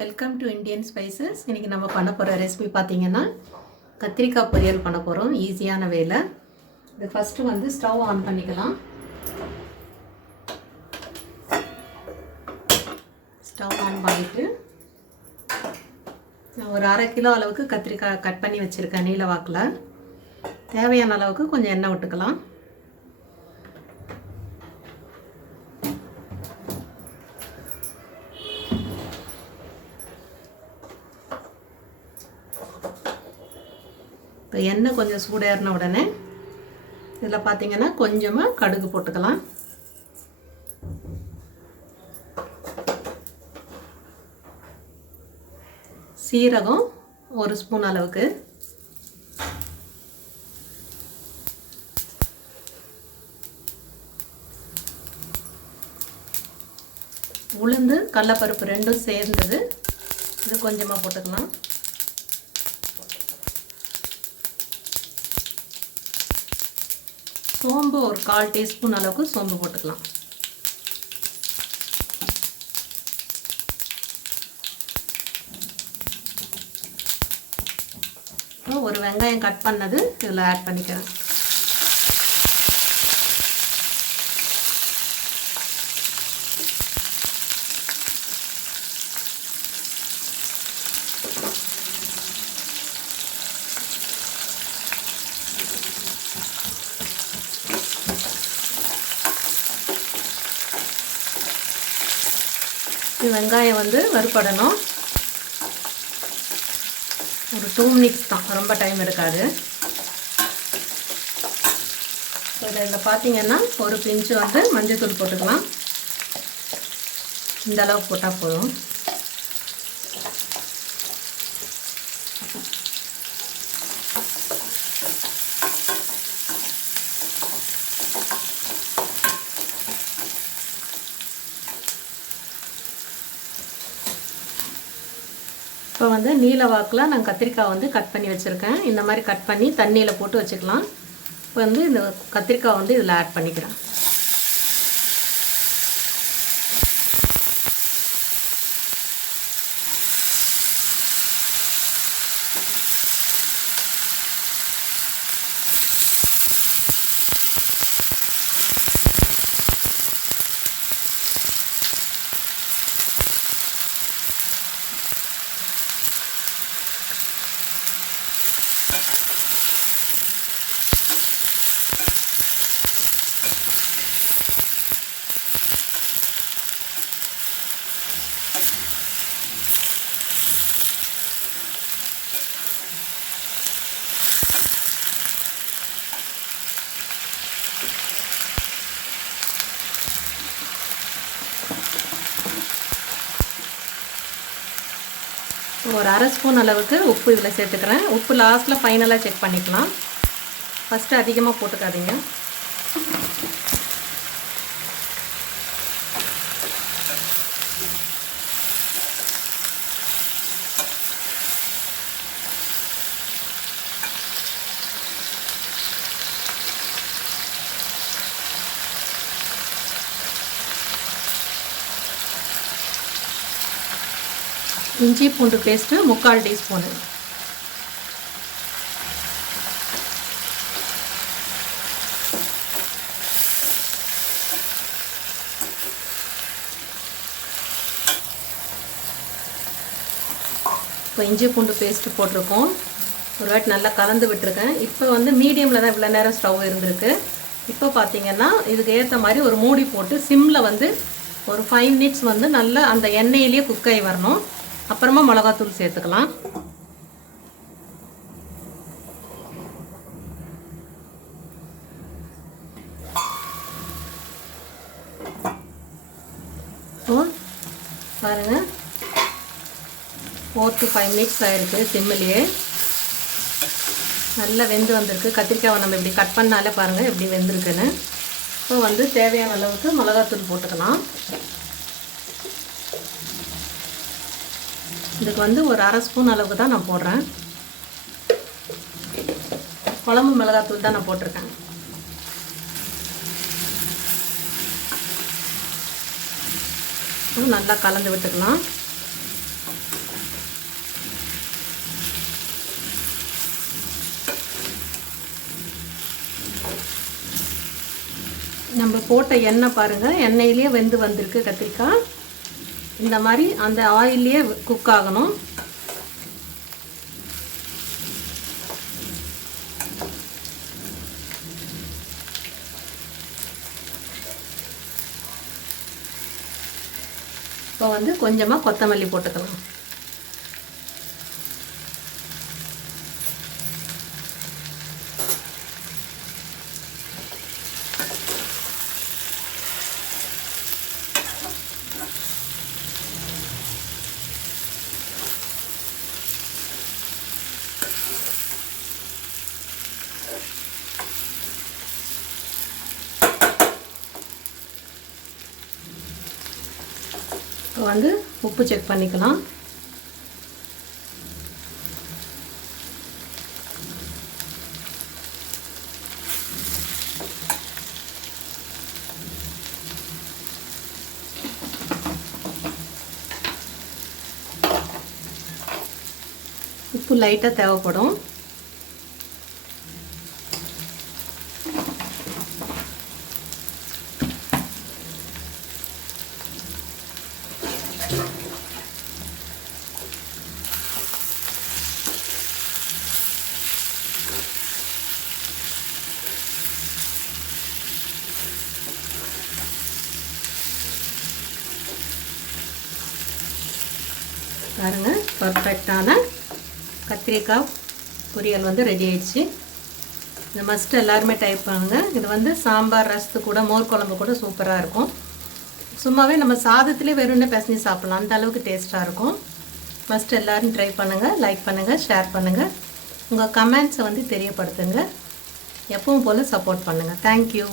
Welcome to Indian spices இன்றைக்கி நம்ம பண்ண போகிற ரெசிபி பார்த்தீங்கன்னா கத்திரிக்காய் பொரியல் பண்ண போகிறோம் ஈஸியான வேலை. இது ஃபஸ்ட்டு வந்து ஸ்டவ் ஆன் பண்ணிக்கலாம். ஸ்டவ் ஆன் பண்ணிவிட்டு நான் ஒரு அரை கிலோ அளவுக்கு கத்திரிக்காய் கட் பண்ணி வச்சுருக்கேன் நீல வாக்கில். தேவையான அளவுக்கு கொஞ்சம் எண்ணெய் விட்டுக்கலாம். எண்ணெய் கொஞ்சம் சூடேறின உடனே இதில் பார்த்தீங்கன்னா கொஞ்சமாக கடுகு போட்டுக்கலாம். சீரகம் ஒரு ஸ்பூன் அளவுக்கு. உளுந்து கடலப்பருப்பு ரெண்டும் சேர்ந்தது. இது கொஞ்சமாக போட்டுக்கலாம். சோம்பு ஒரு கால் டீஸ்பூன் அளவுக்கு சோம்பு போட்டுக்கலாம். ஒரு வெங்காயம் கட் பண்ணது இதில் ஆட் பண்ணிக்கிறேன். வெங்காயம் வந்து வறுப்படணும் ஒரு டூ மினிட்ஸ் தான் ரொம்ப டைம் எடுக்காது. இதில் பார்த்தீங்கன்னா ஒரு பிஞ்சு வந்து மஞ்சள் தூள் போட்டுக்கலாம். இந்த போட்டால் போதும். இப்போ வந்து நீல வாக்கில் நான் கத்திரிக்காய் வந்து கட் பண்ணி வச்சுருக்கேன். இந்த மாதிரி கட் பண்ணி தண்ணியில் போட்டு வச்சுக்கலாம். இப்போ வந்து இந்த கத்திரிக்காய் வந்து இதில் ஆட் பண்ணிக்கிறேன். ஒரு அரை ஸ்பூன் அளவுக்கு உப்பு இதில் சேர்த்துக்கிறேன். உப்பு லாஸ்ட்டில் ஃபைனலாக செக் பண்ணிக்கலாம். ஃபஸ்ட்டு அதிகமாக போட்டுக்காதீங்க. இஞ்சி பூண்டு பேஸ்ட்டு முக்கால் டீஸ்பூனு. இப்போ இஞ்சி பூண்டு பேஸ்ட்டு போட்டிருக்கோம். ஒரு வாட்டி நல்லா கலந்து விட்டுருக்கேன். இப்போ வந்து மீடியமில் தான் இவ்வளோ நேரம் ஸ்டவ் இருந்திருக்கு. இப்போ பார்த்தீங்கன்னா இதுக்கு ஏற்ற மாதிரி ஒரு மூடி போட்டு சிம்மில் வந்து ஒரு ஃபைவ் மினிட்ஸ் வந்து நல்லா அந்த எண்ணெயிலேயே குக் ஆகி வரணும். அப்புறமா மிளகாத்தூள் சேர்த்துக்கலாம். பாருங்க. ஃபோர் டு ஃபைவ் மினிட்ஸ் ஆயிருக்கு சிம்மிலேயே. நல்லா வெந்து வந்திருக்கு. கத்திரிக்காவை நம்ம இப்படி கட் பண்ணாலே பாருங்கள் எப்படி வெந்திருக்குன்னு. இப்போ வந்து தேவையான அளவுக்கு மிளகாத்தூள் போட்டுக்கலாம். அதுக்கு வந்து ஒரு அரை ஸ்பூன் அளவுக்கு தான் நான் போடுறேன். குழம்பு மிளகாத்தூள் தான் நான் போட்டிருக்கேன். நல்லா கலந்து விட்டுக்கலாம். நம்ம போட்ட எண்ணெய் பாருங்கள் எண்ணெயிலேயே வெந்து வந்திருக்கு கத்திரிக்காய். இந்த மாதிரி அந்த ஆயிலே குக் ஆகணும். இப்போ வந்து கொஞ்சமாக கொத்தமல்லி போட்டுக்கலாம். இப்போ வந்து உப்பு செக் பண்ணிக்கலாம். உப்பு லைட்டாக தேவைப்படும். பாருங்கள் பர்ஃபெக்டான கத்திரிக்காய் பொரியல் வந்து ரெடி ஆயிடுச்சு. இந்த மஸ்ட் எல்லாருமே டைப் பண்ணுங்கள் இது வந்து சாம்பார் ரசத்து கூட மோர் குழம்பு கூட சூப்பராக இருக்கும். சும்மாவே நம்ம சாதத்துலேயே வெறும்னே பிசைஞ்சு சாப்பிட்லாம். அந்த அளவுக்கு டேஸ்ட்டாக இருக்கும். மஸ்ட் எல்லோரும் ட்ரை பண்ணுங்கள் லைக் பண்ணுங்கள் ஷேர் பண்ணுங்கள் உங்கள் கமெண்ட்ஸை வந்து தெரியப்படுத்துங்க. எப்பவும் போல் சப்போர்ட் பண்ணுங்கள் தேங்க்யூ